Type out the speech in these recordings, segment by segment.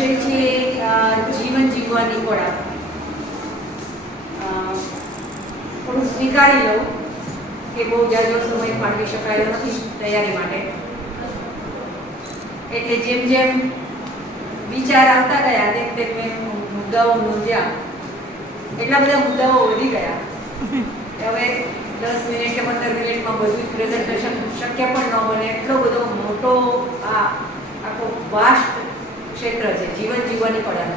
વિષય છે જીવન જીવવાની કળા. થોડું સ્વીકારી લઉં કે બહુ જાજો સમય ફાળવી શકાયો નથી તૈયારી માટે, એટલે જેમ જેમ વિચાર આવતા ગયા તેમ તેમ મેં મુદ્દાઓ નોંધ્યા. એટલા બધા મુદ્દાઓ વધી ગયા હવે 10 મિનિટ કે 15 મિનિટમાં બધું જ પ્રેઝન્ટેશન શક્ય પણ ન બને. એટલો બધો મોટો આખો વાસ્ટ ક્ષેત્ર છે જીવન જીવવાની કળા.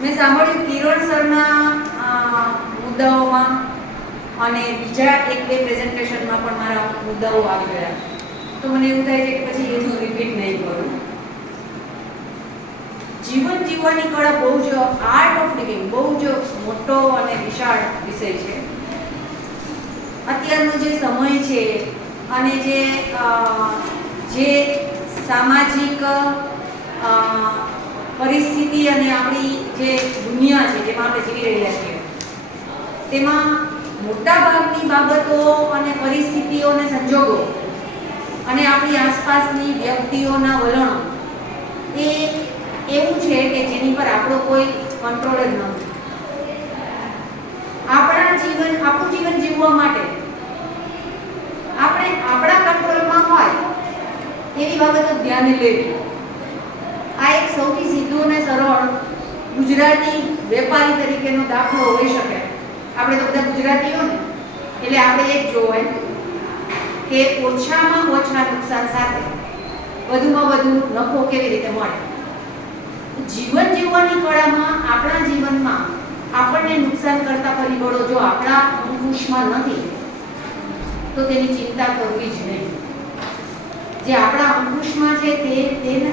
મેં સાંભળ્યું કિરણ સરના મુદ્દાઓમાં અને બીજા 1-2 પ્રેઝન્ટેશનમાં પણ મારા મુદ્દાઓ આવી ગયા, તો મને એવું થાય છે કે પછી એનું રિપીટ નહીં કરું. જીવન જીવવાની કળા બહુ જ આર્ટ ઓફ લિવિંગ બહુ જ મોટો અને વિશાળ વિષય છે. અત્યારનો જે સમય છે અને જે સામાજિક પરિસ્થિતિ અને આપણી જે દુનિયા છે જેમાં આપણે જીવી રહ્યા છીએ, તેમાં મોટાભાગની બાબતો અને પરિસ્થિતિઓ અને સંજોગો અને આપણી આસપાસની વ્યક્તિઓના વલણો એ એવું છે કે જેની પર આપણો કોઈ કંટ્રોલ જ નથી. આપણું જીવન જીવવા માટે આપણે આપણા કંટ્રોલમાં હોય એવી બાબતો ધ્યાને લેવી. આ એક સૌથી સીધો અને સરળ ગુજરાતી વેપારી તરીકેનો દાખલો હોઈ શકે. આપણે તો બધા ગુજરાતીઓ ને, એટલે આપણે એક જોવાય કે ઓછામાં ઓછા નુકસાન સાથે વધુમાં વધુ નફો કેવી રીતે મળે. જીવન જીવવાની કળામાં આપણા જીવનમાં આપણને નુકસાન કરતા પરિબળો જો આપણા અંકુશમાં નથી તો તેની ચિંતા કરવી જ નહીં. જે આપણા અંકુશમાં છે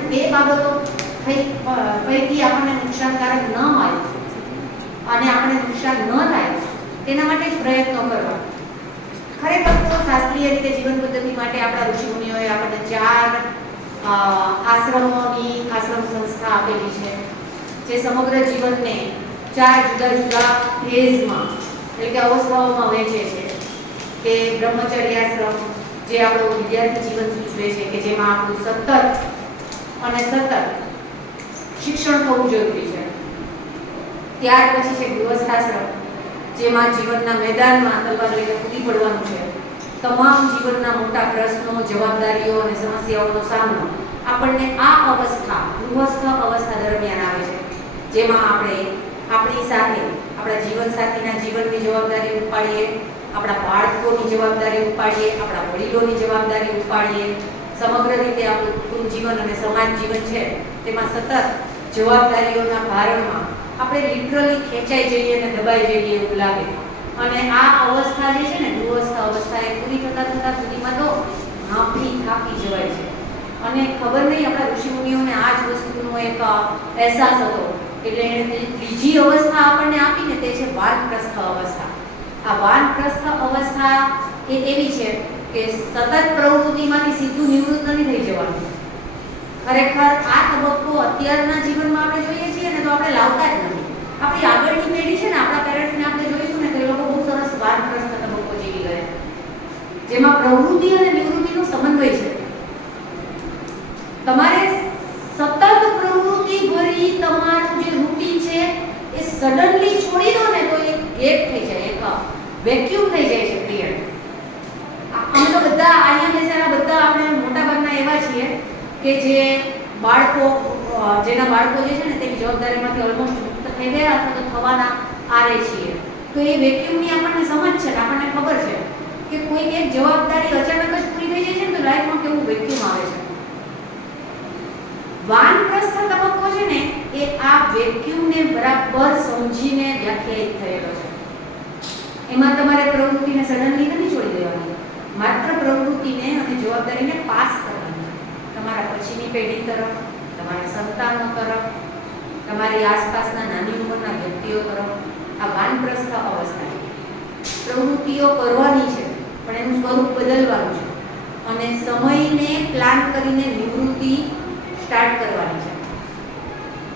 તે બાબતો પૈકી આપણને નુકસાનકારક ન હોય અને આપણને નુકસાન ન થાય તેના માટે જ પ્રયત્નો કરવા. ખરેખર તો શાસ્ત્રીય રીતે જીવન પદ્ધતિ માટે આપણા ઋષિમુનિઓએ આપણને 4 આશ્રમ સંસ્થા આપેલી છે, જે સમગ્ર જીવનને 4 જુદા જુદા ફેઝમાં એટલે કે અવસ્થાઓમાં વહેંચે છે. કે બ્રહ્મચર્યાશ્રમ જે આપણું વિદ્યાર્થી જીવન સૂચવે છે કે જેમાં આપણું સતત શિક્ષણ થવું જરૂરી છે. ત્યાર પછી છે ગૃહસ્થાશ્રમ, જેમાં જીવનના મેદાનમાં તલવાર લઈને કૂદી પડવાનું છે. તમામ જીવનના મોટા પ્રશ્નો, જવાબદારીઓ અને સમસ્યાઓનો સામનો આપણને આ અવસ્થા ગૃહસ્થ અવસ્થા દરમિયાન આવે છે, જેમાં આપણે આપણી સાથે આપણા જીવનસાથીના જીવનની જવાબદારી ઉપાડીએ, આપણા બાળકોની જવાબદારી ઉપાડીએ, આપણા વડીલોની જવાબદારી ઉપાડીએ. સમગ્ર રીતે આપણું કુટુંબ જીવન અને સમાજ જીવન છે તેમાં સતત જવાબદારીઓના ભારમાં આપણે લિટરલી ખેંચાઈ જઈએ અને દબાઈ જઈએ એવું લાગે. અને આ અવસ્થા જે છે ને ગૃહસ્થ અવસ્થા એ પૂરી થતા સુધીમાં તો થાકી જવાય છે. અને ખબર નહીં આપણા ઋષિમુનિઓને આ જ વસ્તુનો એક અહેસાસ હતો, એટલે ત્રીજી અવસ્થા આપણને આપીને તે છે વાનપ્રસ્થ અવસ્થા. આ વાનપ્રસ્થ અવસ્થા એ એવી છે કે સતત પ્રવૃત્તિમાંથી સીધું નિવૃત્ત નથી થઈ જવાનું. ખરેખર આ તબક્કો અત્યારના જીવનમાં આપણે જોઈએ છીએ ને તો આપણે લાવતા જ નથી. આપણી આગળની પેઢી છે ને, આપણા પેરેન્ટ્સને આપણે જોઈશું ને તો એ લોકો બહુ સરસ વાનપ્રસ્થ તબક્કો જીવી ગયા, જેમાં પ્રવૃત્તિ અને નિવૃત્તિનો સમન્વય છે. તમારે સતત પ્રવૃત્તિ ભરી તમારું જે રૂટીન છે એ સડનલી છોડી દો ને તો એક ગેપ થઈ જાય, એક વેક્યુમ થઈ જાય છે ક્રિએટ. અમે તો બધા અહીંયા બેસેલા બધા આપણે મોટાભાગના એવા છીએ કે જેના બાળકો જે છે ને તેની જવાબદારીમાંથી ઓલમોસ્ટ મુક્ત થઈ ગયા અથવા તો થવાના આરે છીએ. તો એ વેક્યુમની આપણને સમજ છે ને આપણને ખબર છે કે કોઈક એક જવાબદારી અચાનક જ પૂરી થઈ જાય છે ને તો લાઈફમાં કેવું વેક્યુમ આવે છે. વાનપ્રસ્થ તબક્કો છે ને એ આ વેક્યુમને બરાબર સમજીને વ્યાખ્યાયિત થયેલો છે. એમાં તમારે પ્રવૃત્તિને સડનલી નથી છોડી દેવાની, માત્ર પ્રવૃત્તિને અને જવાબદારીને પાસ કરવાની. તમારા પછીની પેઢી તરફ, તમારા સંતાનો તરફ, તમારી આસપાસના નાની ઉંમરના વ્યક્તિઓ તરફ આ વાનપ્રસ્થ અવસ્થા છે. પ્રવૃત્તિઓ કરવાની છે પણ એનું સ્વરૂપ બદલવાનું છે અને સમયને પ્લાન કરીને નિવૃત્તિ સ્ટાર્ટ કરવાની છે.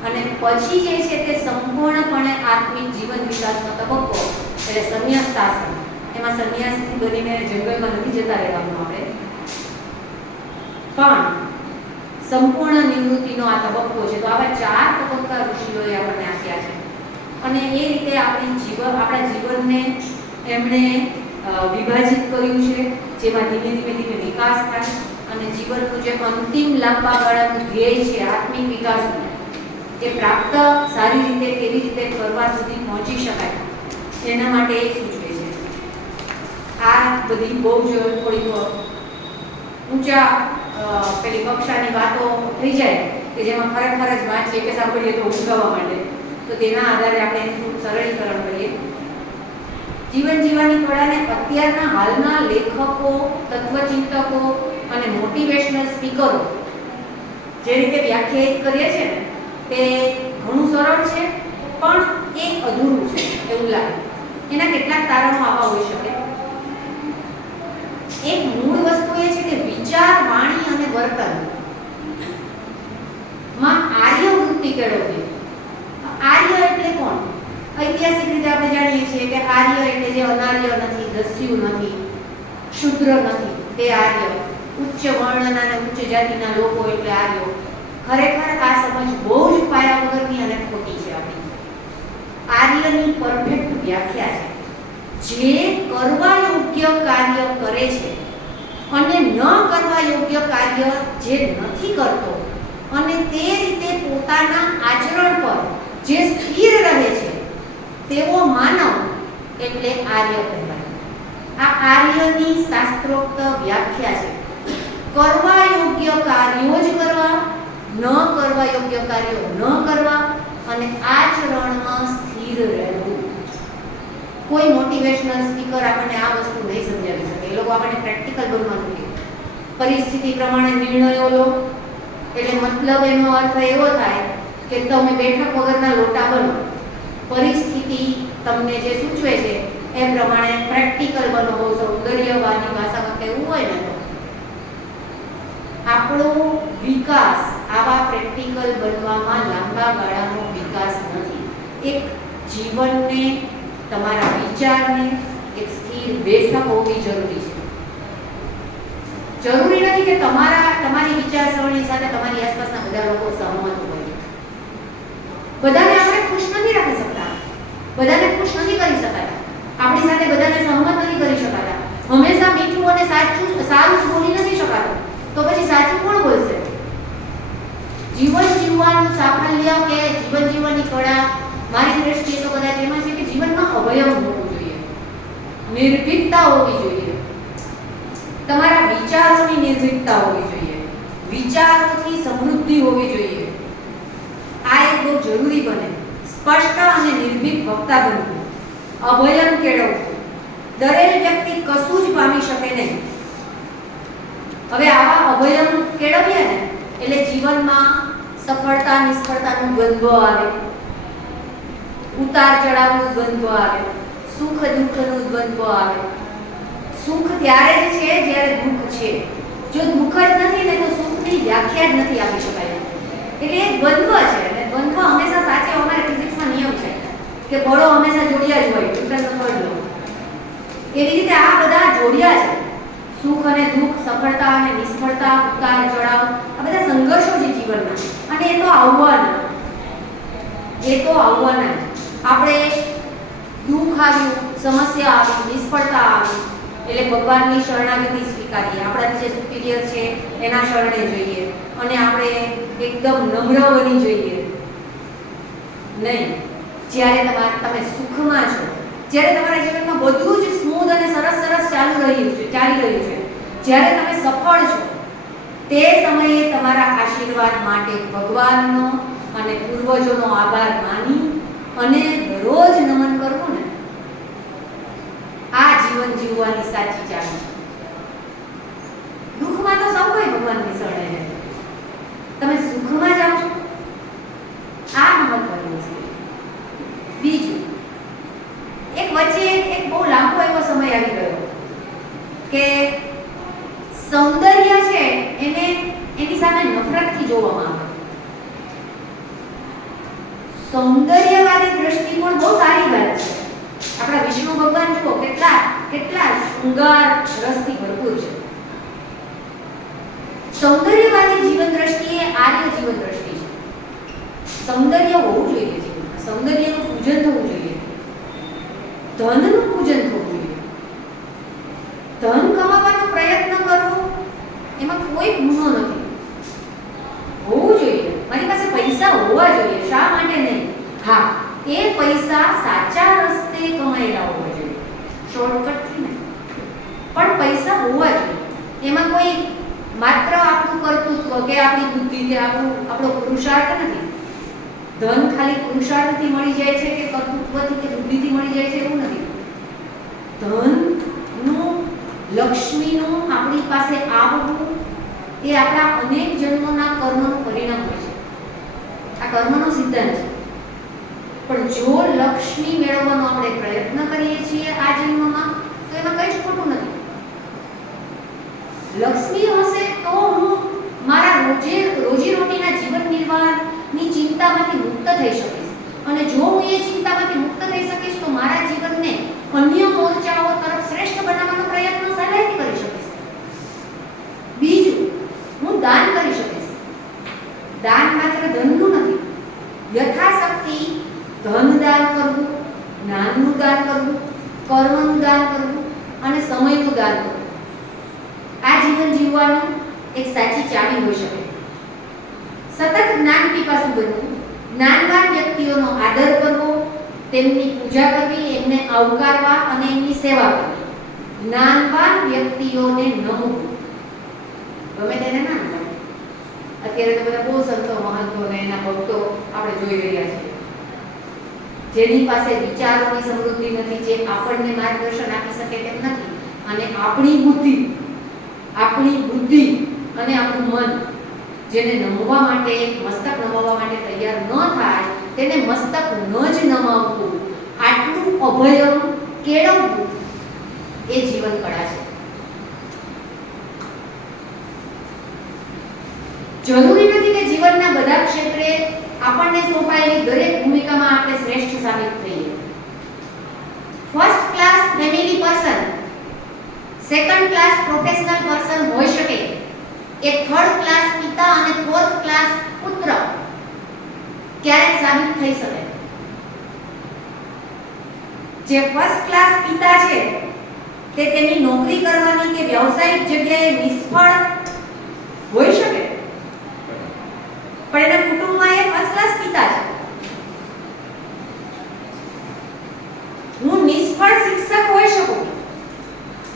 અને પછી જે છે તે સંપૂર્ણપણે આત્મિક જીવન વિકાસનો તબક્કો એટલે સંન્યાસ્તાશ્રમ. એમાં સંન્યાસી બનીને જંગલમાં નથી જતા રહેવાનું આપણે, પણ સંપૂર્ણ નિવૃત્તિનો આ તબક્કો છે. તો આવા 4 તબક્કા ઋષિઓએ આપણને આપ્યા છે અને એ રીતે આપણા જીવનને એમણે વિભાજિત કર્યું છે, જેમાં ધીમે ધીમે વિકાસ થાય અને જીવનનું જે અંતિમ લાંબા ગાળાનું ધ્યેય છે આત્મિક વિકાસનું, એ પ્રાપ્ત સારી રીતે કેવી રીતે કરવા સુધી પહોંચી શકાય એના માટે એ સૂચવે છે. આ બધી બહુ જ થોડીક ઊંચા પેલી કક્ષાની વાતો થઈ જાય કે જેમાં ખરેખર જ વાંચીએ કે સાંભળીએ તો ઊંઘાવા માંડે, તો તેના આધારે આપણે એનું થોડું સરળીકરણ કરીએ. જીવન જીવવાની કળાને અત્યારના હાલના લેખકો, તત્વચિંતકો અને મોટિવેશનલ સ્પીકરો જે રીતે વ્યાખ્યાયિત કરીએ છે ને તે ઘણું સરળ છે, પણ એ અધૂરું છે એવું લાગે. એના કેટલાક તારણો આવા હોઈ શકે. એક મૂળ વસ્તુ એ છે કે વિચાર, વાણી અને વર્તન માં આર્ય વૃત્તિ કેળવવી. આર્ય એટલે કોણ? ઐતિહાસિક રીતે આપણે જાણીએ છીએ કે આર્ય એટલે જે અનાર્ય નથી, દસ્યુ નથી, શુદ્ર નથી, તે આર્ય. ઉચ્ચ વર્ણના અને ઉચ્ચ જાતિના લોકો એટલે આર્યો. ખરેખર આ સમજ બહુ જ પાયા વગરની અને ખોટી છે. આપણી આર્યની પરફેક્ટ વ્યાખ્યા છે જે કરવા યોગ્ય કાર્ય કરે છે અને ન કરવા યોગ્ય કાર્ય જે નથી કરતો અને તે રીતે પોતાના આચરણ પર જે સ્થિર રહે છે તેવો માનવ એટલે આર્ય કહેવાય. આ આર્યની શાસ્ત્રોક્ત વ્યાખ્યા છે. કરવા યોગ્ય કાર્યો જ કરવા, ન કરવા યોગ્ય કાર્યો ન કરવા અને આચરણમાં સ્થિર રહેવું. કોઈ મોટિવેશનલ સ્પીકર આપણને આ વસ્તુ નહીં સમજાવી શકે. એ લોકો આપણને પ્રેક્ટિકલ બનવાનું કહે. પરિસ્થિતિ પ્રમાણે નિર્ણયો લો એટલે મતલબ એનો અર્થ એવો થાય કે તમે બેઠક વગરના લોટા બનો. પરિસ્થિતિ તમને જે સૂચવે છે એ પ્રમાણે પ્રેક્ટિકલ બનો. બહુ સૌંદર્યવાદી ભાષામાં કહેવું હોય ને તો આપણો વિકાસ આવા પ્રેક્ટિકલ બનવામાં લાંબા ગાળાનો વિકાસ નથી. એક જીવનને, તમારા વિચારને એક સ્થિર બેઠક હોવી જરૂરી છે. જરૂરી નથી કે તમારી વિચારસરણી સાથે તમારી આસપાસના બધા લોકો સહમત હોય. બધાને આપણે ખુશ નથી રાખી શકતા, બધાને ખુશ નથી કરી શકાતા, આપણી સાથે બધાને સહમત નથી કરી શકાતા. હંમેશા મીઠું અને સારું બોલી નથી શકાતું, તો પછી સાચું કોણ બોલશે? જીવન જીવવાનું સાફલ્ય કે જીવન જીવવાની કળા મારી દ્રષ્ટિએ તો કદાચ એમાં છે કે જીવનમાં અભયમ હોવું જોઈએ, નિર્ભીકતા હોવી જોઈએ, તમારા વિચારોની નિર્ભીકતા હોવી જોઈએ, વિચારોથી સમૃદ્ધિ હોવી જોઈએ. આ એક બહુ જરૂરી બને. સ્પષ્ટ અને નિર્ભીક વક્તા બનવું, અભયમ કેળવવું. દરેક વ્યક્તિ કશું જ પામી શકે નહીં. હવે આવા અભયમ કેળવીએ ને એટલે જીવનમાં સફળતા નિષ્ફળતાનું દ્વંદ્વ આવે, ઉતાર ચઢાવનું દ્વંદ્વ આવે, સુખ દુઃખનું દ્વંદ્વ આવે. સુખ ત્યારે જ છે જ્યારે દુઃખ છે. જો દુઃખ જ નથી ને તો સુખની વ્યાખ્યા જ નથી આપી શકાય. એટલે એક દ્વંદ્વ છે અને દ્વંદ્વ હંમેશા સાચે. અમારે ફિઝિક્સમાં નિયમ છે કે બળો હંમેશા જોડિયા જ હોય, ન્યૂટનનો થર્ડ લો. એવી રીતે આ બધા જોડિયા છે. સુખ અને દુઃખ, સફળતા અને નિષ્ફળતા, ઉતાર ચઢાવ, આ બધા સંઘર્ષો છે જીવનના અને એ તો આવવાના. આપણે દુઃખ આવ્યું, સમસ્યા આવી, નિષ્ફળતા આવી એટલે ભગવાનની શરણાગતિ સ્વીકારીએ. આપણાથી જે સુપિરિયર છે એના શરણે જઈએ અને આપણે એકદમ નમ્ર બની જઈએ. નહીં, જ્યારે તમે સુખમાં છો, જ્યારે તમારા જીવનમાં બધું જ સ્મૂથ અને સરસ ચાલી રહ્યું છે, જ્યારે તમે સફળ છો, તે સમયે તમારા આશીર્વાદ માટે ભગવાનનો અને પૂર્વજોનો આભાર માની અને દરરોજ નમન કરવું ને, આ જીવન જીવવાની સાચી ચાવી છે. દુઃખમાં તો સૌ કોઈ ભગવાનની શરણે જાય. તમે સુખમાં જાઓ છો, આ મહત્વનું છે. બીજું, વચ્ચે એક બહુ લાંબો એવો સમય આવી ગયો કે સૌંદર્ય છે એને એની સામે નફરતથી જોવામાં આવે. સૌંદર્યવાદી દ્રષ્ટિકોણ બહુ સારી વાત છે. આપણા વિષ્ણુ ભગવાન જુઓ કેટલા શૃંગાર રસથી ભરપૂર છે. સૌંદર્યવાદી જીવન દ્રષ્ટિ એ આર્ય જીવન દ્રષ્ટિ છે. સૌંદર્ય હોવું જોઈએ જીવનમાં, સૌંદર્યનું પૂજન થવું જોઈએ, ધનનું પૂજન થવું જોઈએ. ધન કમાવાનો પ્રયત્ન કરવો એમાં કોઈ ગુનો નથી. હોવું જોઈએ, મારી પાસે પૈસા હોવા જોઈએ. શા માટે નહીં? હા, એ પૈસા સાચા રસ્તે કમાયેલા હોવા જોઈએ, શોર્ટકટથી નહીં, પણ પૈસા હોવા જોઈએ. એમાં કોઈ માત્ર આપણું કર્તૃત્વ કે આપણી બુદ્ધિ કે આપણો પુરુષાર્થ નથી. ધન ખાલી પુરુષાર્થથી મળી જાય છે કે કર્તૃત્વથી કે બુદ્ધિથી મળી જાય છે એવું નથી. ધનનું, લક્ષ્મીનું આપણી પાસે આવવું એ આપણા અનેક જન્મોના કર્મનું પરિણામ હોય છે. આ કર્મનો સિદ્ધાંત છે. પણ જો લક્ષ્મી મેળવવાનો આપણે પ્રયત્ન કરીએ છીએ આ જન્મમાં, તો એમાં કંઈ જ ખોટું નથી. લક્ષ્મી હશે તો હું મારા રોજીરોટીના જીવન નિર્વાહની ચિંતામાંથી મુક્ત થઈ શકીશ. અને જો હું એ ચિંતામાંથી મુક્ત થઈ શકીશ તો મારા જીવનને અન્ય મોરચાઓ તરફ શ્રેષ્ઠ બનાવવાનો પ્રયત્ન સહેલાઈથી કરી શકીશ. બીજું, હું દાન કરી શકીશ. દાન માત્ર ધનનું નથી. યથાશક્તિ ધન દાન કરવું, જ્ઞાનનું દાન કરવું, કર્મનું દાન કરવું અને સમયનું દાન કરવું આ જીવન જીવવાનું એક સાચી ચાવી હોઈ શકે. સતત જ્ઞાન પીપાસુ બનવું, જ્ઞાનવાન વ્યક્તિઓનો આદર કરવો, તેમની પૂજા કરવી, એમને આવકારવા અને એમની સેવા કરવી. જ્ઞાનવાન વ્યક્તિઓને નમવું, ગમે તેને ના નમાય. અત્યારે તો બધા બહુ સંતો મહંતો ને એના ભક્તો આપણે જોઈ રહ્યા છીએ, જેની પાસે વિચારોની સમૃદ્ધિ નથી, જે આપણને માર્ગદર્શન આપી શકે તેમ નથી, અને આપણી બુદ્ધિ અને આપણું મન જેને નમવા માટે, મસ્તક નમાવવા માટે તૈયાર ન થાય, તેને મસ્તક ન જ નમાવવું, આટલું અભયમ કેળવવું એ જીવન કળા છે. જરૂરી નથી કે જીવનના બધા ક્ષેત્રે આપણને સોંપાયેલી દરેક ભૂમિકામાં આપણે શ્રેષ્ઠ સાબિત થઈએ. First class family person, second class professional person હોઈ શકે, એ થર્ડ ક્લાસ પિતા અને ફોર્થ ક્લાસ પુત્ર ક્યારેક સાબિત થઈ શકે. જે ફર્સ્ટ ક્લાસ પિતા છે તે તેની નોકરી કરવાની કે વ્યવસાયિક જગ્યાએ નિષ્ફળ હોઈ શકે, પણ એના કુટુંબમાં એ ફર્સ્ટ ક્લાસ પિતા છે. હું નિષ્ફળ શિક્ષક હોઈ શકું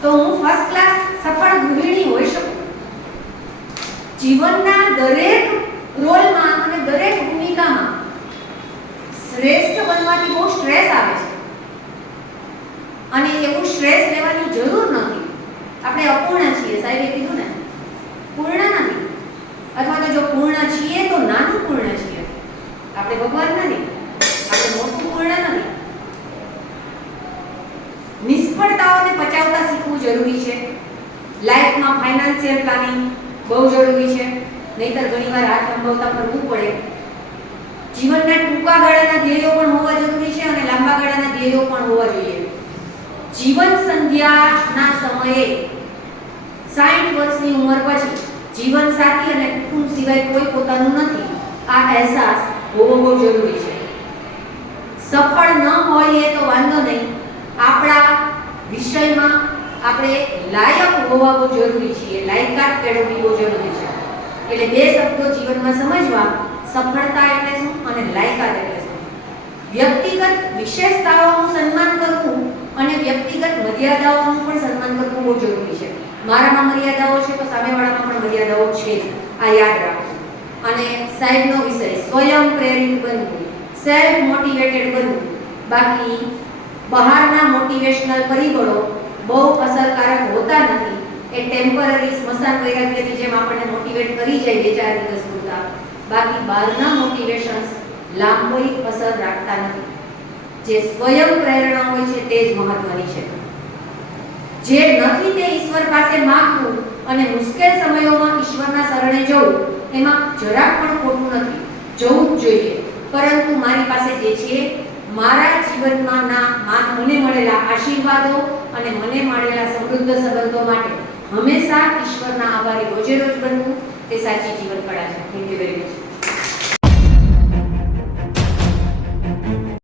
તો હું ફર્સ્ટ ક્લાસ સફળ ગૃહિણી હોઈ શકું. જીવનના દરેક રોલમાં અને દરેક ભૂમિકામાં શ્રેષ્ઠ બનવાથી બહુ સ્ટ્રેસ આવે છે, અને એવું સ્ટ્રેસ લેવાની જરૂર નથી. આપણે અપૂર્ણ છીએ, સાહેબે કીધું ને, પૂર્ણ નથી. અથવા તો જો પૂર્ણ છીએ તો નાનું પૂર્ણ છીએ. આપણે ભગવાન નથી, આપણે મોટું પૂર્ણ નથી. નિષ્ફળતાઓને પચાવતા શીખવું જરૂરી છે. લાઈફમાં ફાઇનાન્શિયલ પ્લાનિંગ બહુ જરૂરી છે, નહીતર ઘણીવાર હાથ લંબાવતા ફરવું પડે. જીવનના ટૂંકા ગાળાના ધ્યેયો પણ હોવા જરૂરી છે અને લાંબા ગાળાના ધ્યેયો પણ હોવા જોઈએ. જીવન સંધ્યાના સમયે 60 વર્ષની ઉંમર પછી જીવન સાથી અને કુટુંબ સિવાય કોઈ પોતાનું નથી, આ અહેસાસ હોવો બહુ જરૂરી છે. સફળ ન હોઈએ તો વાંધો નહીં, આપણા વિષયમાં આપણે લાયક હોવા બહુ જરૂરી છે, લાયકાત કેળવવી બહુ જરૂરી છે. એટલે બે શબ્દો જીવનમાં સમજવા, સફળતા એટલે શું અને લાયકાત એટલે શું. વ્યક્તિગત વિશેષતાઓનું સન્માન કરવું અને વ્યક્તિગત મર્યાદાઓનું પણ સન્માન કરવું બહુ જરૂરી છે. મારામાં મર્યાદાઓ છે તો સામેવાળામાં પણ મર્યાદાઓ છે, આ યાદ રાખવું. અને સાહેબનો વિષય સ્વયં પ્રેરિત બનવું, સેલ્ફ મોટિવેટેડ બનવું. બાકી બહારના મોટિવેશનલ પરિબળો બહુ અસરકારક હોતા નથી. એ ટેમ્પરરી સ્મશાન વૈરાગ્યની જેમ આપણને મોટિવેટ કરી જાય 2-4 દિવસ પૂરતા. બાકી બહારના મોટિવેશન્સ લાંબી અસર રાખતા નથી. જે સ્વયં પ્રેરણા હોય છે તે જ મહત્વની છે. જે નથી તે ઈશ્વર પાસે માંગવું અને મુશ્કેલ સમયોમાં ઈશ્વરના શરણે જવું, એમાં જરાક પણ ખોટું નથી, જવું જ જોઈએ. પરંતુ મારી પાસે જે છે, મારા જીવનમાં મને મળેલા આશીર્વાદો અને મને મળેલા સમૃદ્ધ સંબંધો માટે હંમેશા ઈશ્વરના આભારી રોજે રોજ બનવું તે સાચી જીવન કળા છે. Thank you very much.